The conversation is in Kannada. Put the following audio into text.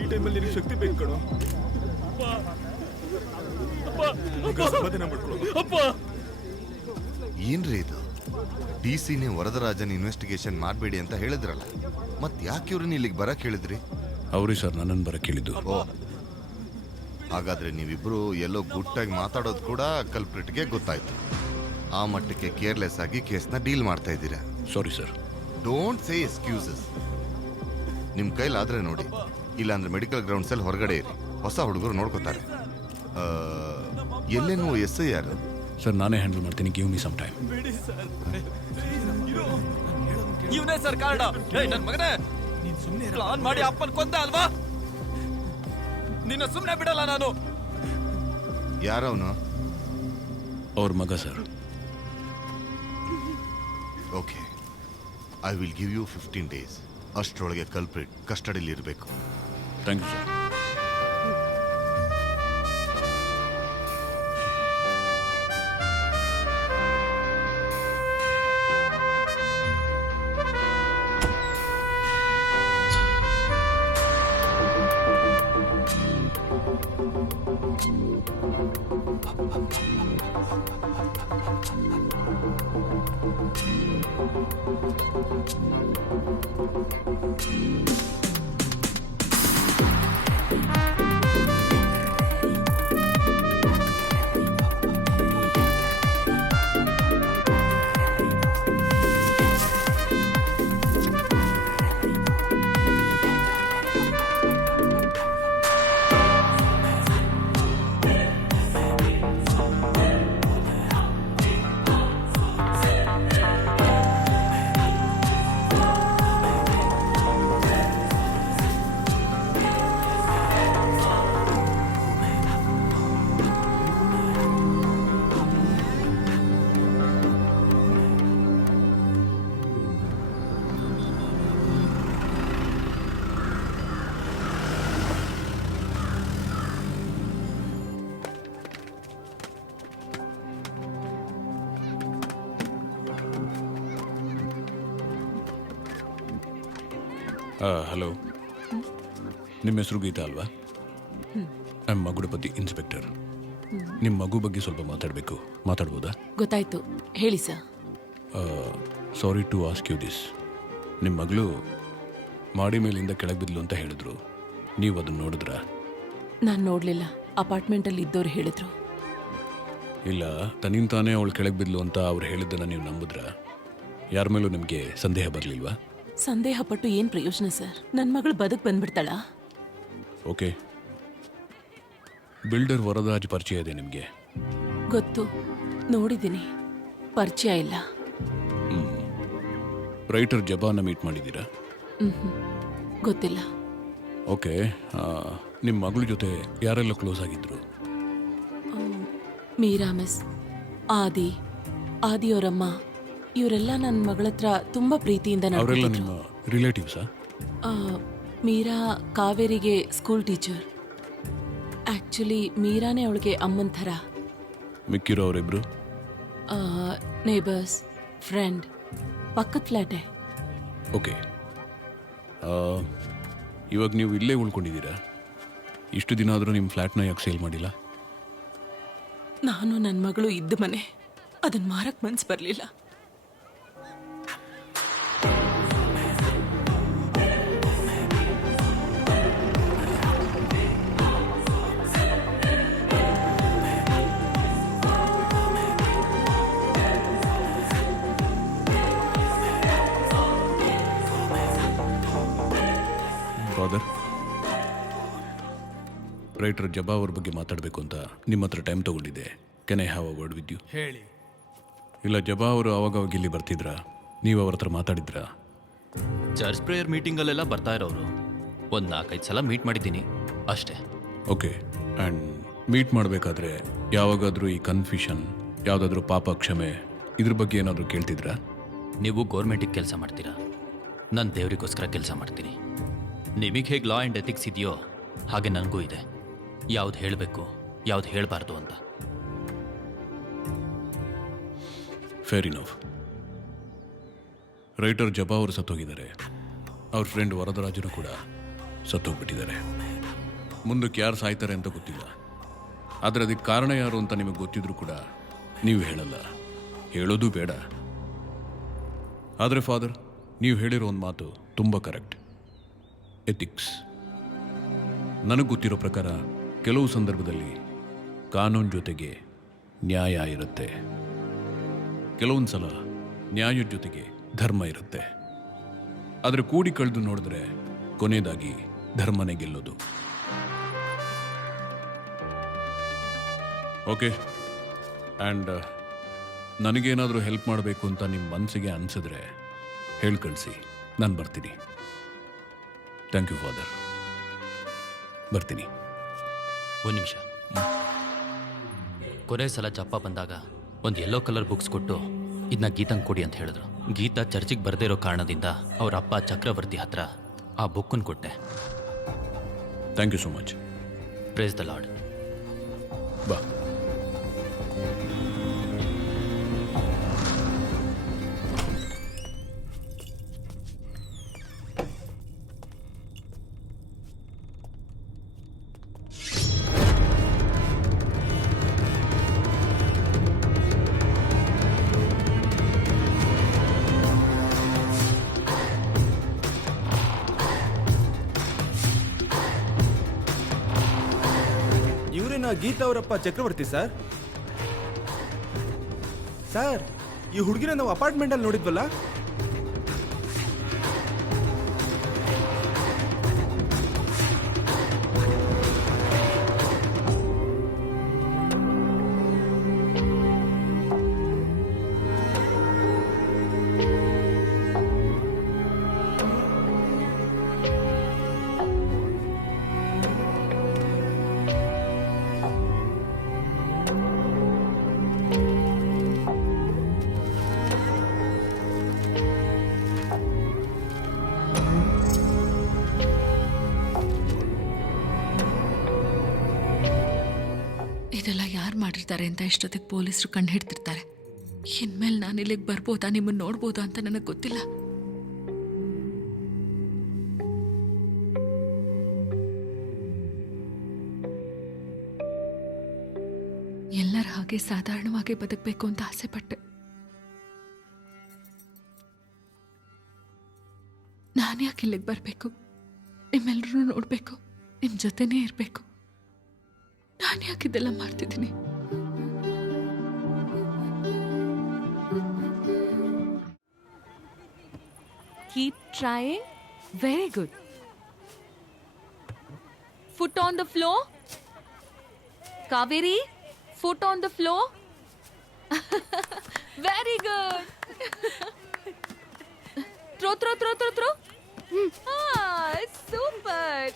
ಈ ಟೈಮಲ್ಲಿ ನಿನಗೆ ಶಕ್ತಿ ಬೇಕು ಕಣೋ. ಸಮಾಧಾನ ಮಾಡ್ಕೊಳ್ಳೋ. ಏನ್ರಿ ಇದು? DC-ನೇ ವರದರಾಜನ್ ಇನ್ವೆಸ್ಟಿಗೇಷನ್ ಮಾಡಬೇಡಿ ಅಂತ ಹೇಳಿದ್ರಲ್ಲ, ಮತ್ತೆ ಯಾಕೆ ಇವ್ರನ್ನ ಇಲ್ಲಿಗೆ ಬರಕ್ ಹೇಳಿದ್ರಿ? ಅವ್ರಿ ಸರ್ ನನ್ನನ್ನು ಬರಕ್ಕೆ ಹೇಳಿದ್ದು. ಓ, ಹಾಗಾದ್ರೆ ನೀವಿಬ್ರು ಎಲ್ಲೋ ಗುಟ್ಟಾಗಿ ಮಾತಾಡೋದು ಕೂಡ ಕಲ್ಪ್ರಿಟ್ಗೆ ಗೊತ್ತಾಯ್ತು. ಆ ಮಟ್ಟಕ್ಕೆ ಕೇರ್ಲೆಸ್ ಆಗಿ ಕೇಸ್ನ ಡೀಲ್ ಮಾಡ್ತಾ ಇದ್ದೀರಾ. Sorry sir. Don't say excuses. ನಿಮ್ಮ ಕೈಲಾದ್ರೆ ನೋಡಿ, ಇಲ್ಲಾಂದ್ರೆ ಮೆಡಿಕಲ್ ಗ್ರೌಂಡ್ಸ್ ಅಲ್ಲಿ ಹೊರಗಡೆ ಇರಿ. ಹೊಸ ಹುಡುಗರು ನೋಡ್ಕೋತಾರೆ. ಎಲ್ಲೇನು SI ಯಾರು? ಸರ್ ನಾನೇ ಹ್ಯಾಂಡಲ್ ಮಾಡ್ತೀನಿ. Give me some time. ಇವನೇ ಸರ್ ಕಾರಣ. ನನ್ನ ಮಗನೇ, ಪ್ಲಾನ್ ಮಾಡಿ ಅಪ್ಪನ್ ಕೊಂದ ಅಲ್ವಾ? ನಿನ್ನ ಸುಮ್ಮನೆ ಬಿಡಲ್ಲ ನಾನು. ಯಾರವನು? ಅವ್ರ ಮಗ sir. Okay, I will give you 15 days. ಅಷ್ಟರೊಳಗೆ ಕಲ್ಪ್ರಿಟ್ ಕಸ್ಟಡಿಲಿ ಇರಬೇಕು. Thank you sir. ಹಲೋ, ನಿಮ್ಮ ಹೆಸರು ಗೀತಾ ಅಲ್ವಾ? I am Magudapati, inspector. ನಿಮ್ಮ ಮಗು ಬಗ್ಗೆ ಸ್ವಲ್ಪ ಮಾತಾಡಬೇಕು. ಮಾತಾಡ್ಬೋದಾ? ಗೊತ್ತಾಯ್ತು, ಹೇಳಿ sir. Sorry to ask you this. ನಿಮ್ಮ ಮಗಳು ಮಾಡಿ ಮೇಲಿಂದ ಕೆಳಗೆ ಬಿದ್ಲು ಅಂತ ಹೇಳಿದ್ರು. ನೀವು ಅದನ್ನು ನೋಡಿದ್ರಾ? ನಾನು ನೋಡಲಿಲ್ಲ. ಅಪಾರ್ಟ್ಮೆಂಟಲ್ಲಿ ಇದ್ದವ್ರು ಹೇಳಿದ್ರು. ಇಲ್ಲ, ತನ್ನಿಂದ ತಾನೇ ಅವಳು ಕೆಳಗೆ ಬಿದ್ಲು ಅಂತ ಅವ್ರು ಹೇಳಿದ್ದನ್ನು ನೀವು ನಂಬಿದ್ರಾ? ಯಾರ ಮೇಲೂ ನಿಮಗೆ ಸಂದೇಹ ಬರಲಿಲ್ವಾ? ಸಂದೇಹ ಪಟ್ಟು ಏನು ಪ್ರಯೋಜನ ಸರ್? ನನ್ನ ಮಗಳು ಬದುಕು ಬಂದ್ಬಿಡ್ತಾಳಾ? ಓಕೆ, ಬಿಲ್ಡರ್ ವರದರಾಜ್ ಪರಿಚಯ ಇದೆ ನಿಮಗೆ? ಗೊತ್ತು, ನೋಡಿದ್ದೀನಿ. ಪರಿಚಯ ಇಲ್ಲ. ರೈಟರ್ ಜಬಾನ ಮೀಟ್ ಮಾಡಿದ್ದೀರಾ? ಗೊತ್ತಿಲ್ಲ. ಓಕೆ, ನಿಮ್ಮ ಮಗಳ ಜೊತೆ ಯಾರೆಲ್ಲ ಕ್ಲೋಸ್ ಆಗಿದ್ರು? ಮೀರಾ ಮಿಸ್, ಆದಿ ಅವರಮ್ಮ, ಇವರೆಲ್ಲ ನನ್ನ ಮಗಳ ಹತ್ರ ತುಂಬಾ ಪ್ರೀತಿಯಿಂದ ಅವರೆಲ್ಲ ನಡ್ಕೊತಿದ್ರು. ನಿಮ್ಮ ರಿಲೇಟಿವ್ಸಾ? ಮೀರಾ ಕಾವೇರಿಗೆ ಸ್ಕೂಲ್ ಟೀಚರ್. ಆಕ್ಚುಲಿ ಮೀರಾನೇ ಅವಳಿಗೆ ಅಮ್ಮನ ಥರ. ಮಿಕ್ಕಿರೋ ಅವರಿಬ್ರು ನೇಬರ್ಸ್, ಫ್ರೆಂಡ್, ಪಕ್ಕದ ಫ್ಲ್ಯಾಟೇ. ಓಕೆ, ಇವಾಗ ನೀವು ಇಲ್ಲೇ ಉಳ್ಕೊಂಡಿದ್ದೀರಾ? ಇಷ್ಟು ದಿನ ಆದರೂ ನಿಮ್ಮ ಫ್ಲ್ಯಾಟ್ನ ಯಾಕೆ ಸೇಲ್ ಮಾಡಿಲ್ಲ? ನಾನು ನನ್ನ ಮಗಳು ಇದ್ದ ಮನೆ, ಅದನ್ನ ಮಾರಕ್ ಮನ್ಸು ಬರಲಿಲ್ಲ. ಫಾದರ್, ರೈಟರ್ ಜಬಾ ಅವ್ರ ಬಗ್ಗೆ ಮಾತಾಡಬೇಕು ಅಂತ ನಿಮ್ಮ ಹತ್ರ ಟೈಮ್ ತಗೊಂಡಿದ್ದೆ. Can I have a word with you? ಹೇಳಿ. ಇಲ್ಲ, ಜಬಾ ಅವರು ಅವಾಗ ಇಲ್ಲಿ ಬರ್ತಿದ್ರಾ? ನೀವು ಅವ್ರ ಹತ್ರ ಮಾತಾಡಿದ್ರಾ? ಚರ್ಚ್ ಪ್ರೇಯರ್ ಮೀಟಿಂಗಲ್ಲೆಲ್ಲ ಬರ್ತಾ ಇರೋರು. ಒಂದು 4-5 ಸಲ ಮೀಟ್ ಮಾಡಿದ್ದೀನಿ ಅಷ್ಟೇ. ಓಕೆ, ಆ್ಯಂಡ್ ಮೀಟ್ ಮಾಡಬೇಕಾದ್ರೆ ಯಾವಾಗಾದರೂ ಈ ಕನ್ಫ್ಯೂಷನ್, ಯಾವುದಾದ್ರೂ ಪಾಪ ಕ್ಷಮೆ, ಇದ್ರ ಬಗ್ಗೆ ಏನಾದರೂ ಕೇಳ್ತಿದ್ರಾ? ನೀವು ಗೌರ್ಮೆಂಟಿಗೆ ಕೆಲಸ ಮಾಡ್ತೀರಾ, ನಾನು ದೇವರಿಗೋಸ್ಕರ ಕೆಲಸ ಮಾಡ್ತೀನಿ. ನಿಮಗೆ ಹೇಗೆ ಲಾ ಆ್ಯಂಡ್ ಎಥಿಕ್ಸ್ ಇದೆಯೋ ಹಾಗೆ ನನಗೂ ಇದೆ. ಯಾವ್ದು ಹೇಳಬೇಕು, ಯಾವ್ದು ಹೇಳಬಾರ್ದು ಅಂತ. Fair enough. ರೈಟರ್ ಜಬಾ ಅವರು ಸತ್ತೋಗಿದ್ದಾರೆ. ಅವ್ರ ಫ್ರೆಂಡ್ ವರದರಾಜನು ಕೂಡ ಸತ್ತೋಗ್ಬಿಟ್ಟಿದ್ದಾರೆ. ಮುಂದಕ್ಕೆ ಯಾರು ಸಾಯ್ತಾರೆ ಅಂತ ಗೊತ್ತಿಲ್ಲ. ಆದರೆ ಅದಕ್ಕೆ ಕಾರಣ ಯಾರು ಅಂತ ನಿಮಗೆ ಗೊತ್ತಿದ್ರು ಕೂಡ ನೀವು ಹೇಳಲ್ಲ, ಹೇಳೋದು ಬೇಡ. ಆದರೆ ಫಾದರ್, ನೀವು ಹೇಳಿರೋ ಒಂದು ಮಾತು ತುಂಬ ಕರೆಕ್ಟ್. ಎಥಿಕ್ಸ್. ನನಗೆ ಗೊತ್ತಿರೋ ಪ್ರಕಾರ ಕೆಲವು ಸಂದರ್ಭದಲ್ಲಿ ಕಾನೂನು ಜೊತೆಗೆ ನ್ಯಾಯ ಇರುತ್ತೆ, ಕೆಲವೊಂದು ಸಲ ನ್ಯಾಯದ ಜೊತೆಗೆ ಧರ್ಮ ಇರುತ್ತೆ. ಆದರೆ ಕೂಡಿ ಕಳೆದು ನೋಡಿದ್ರೆ ಕೊನೆಯದಾಗಿ ಧರ್ಮನೇ ಗೆಲ್ಲೋದು. ಓಕೆ, ಆ್ಯಂಡ್ ನನಗೇನಾದರೂ ಹೆಲ್ಪ್ ಮಾಡಬೇಕು ಅಂತ ನಿಮ್ಮ ಮನಸ್ಸಿಗೆ ಅನಿಸಿದ್ರೆ ಹೇಳಿ ಕಳಿಸಿ, ನಾನು ಬರ್ತೀನಿ. ಥ್ಯಾಂಕ್ ಯು ಫಾದರ್, ಬರ್ತೀನಿ. ಒಂದು ನಿಮಿಷ. ಕೊನೆ ಸಲ ಚಪ್ಪ ಬಂದಾಗ ಒಂದು ಯೆಲ್ಲೋ ಕಲರ್ ಬುಕ್ಸ್ ಕೊಟ್ಟು ಇದನ್ನ ಗೀತಂಗೆ ಕೊಡಿ ಅಂತ ಹೇಳಿದ್ರು. ಗೀತಾ ಚರ್ಚಿಗೆ ಬರದೇ ಇರೋ ಕಾರಣದಿಂದ ಅವ್ರ ಅಪ್ಪ ಚಕ್ರವರ್ತಿ ಹತ್ರ ಆ ಬುಕ್ಕನ್ನು ಕೊಟ್ಟೆ. Thank you so much. Praise the lord. ಬಾ. ಇವರೇನ ಗೀತಾ ಅವರಪ್ಪ ಚಕ್ರವರ್ತಿ ಸರ್? ಸರ್, ಈ ಹುಡುಗಿನ ನಾವು ಅಪಾರ್ಟ್ಮೆಂಟ್ ಅಲ್ಲಿ ನೋಡಿದ್ವಲ್ಲ? ಇದೆಲ್ಲ ಯಾರು ಮಾಡಿರ್ತಾರೆ ಅಂತ ಇಷ್ಟೊತ್ತಿಗೆ ಪೊಲೀಸರು ಕಂಡು ಹಿಡ್ತಿರ್ತಾರೆ. ಇನ್ಮೇಲೆ ನಾನು ಇಲ್ಲಿಗೆ ಬರ್ಬೋದಾ, ನಿಮ್ಮನ್ನು ನೋಡ್ಬೋದಾ ಅಂತ ನನಗೆ ಗೊತ್ತಿಲ್ಲ. ಎಲ್ಲರ ಹಾಗೆ ಸಾಧಾರಣವಾಗಿ ಬದುಕಬೇಕು ಅಂತ ಆಸೆ ಪಟ್ಟೆ. ನಾನು ಯಾಕೆ ಇಲ್ಲಿಗೆ ಬರಬೇಕು? ನಿಮ್ಮೆಲ್ಲರೂ ನೋಡಬೇಕು, ನಿಮ್ಮ ಜೊತೆನೇ ಇರಬೇಕು. ನಾನು ಯಾಕೆ ಇದೆಲ್ಲ ಮಾಡ್ತಿದ್ದೀನಿ? Keep trying. Very good. Foot on the floor. Kaveri, foot on the floor. Very good. Throw. Ah, super.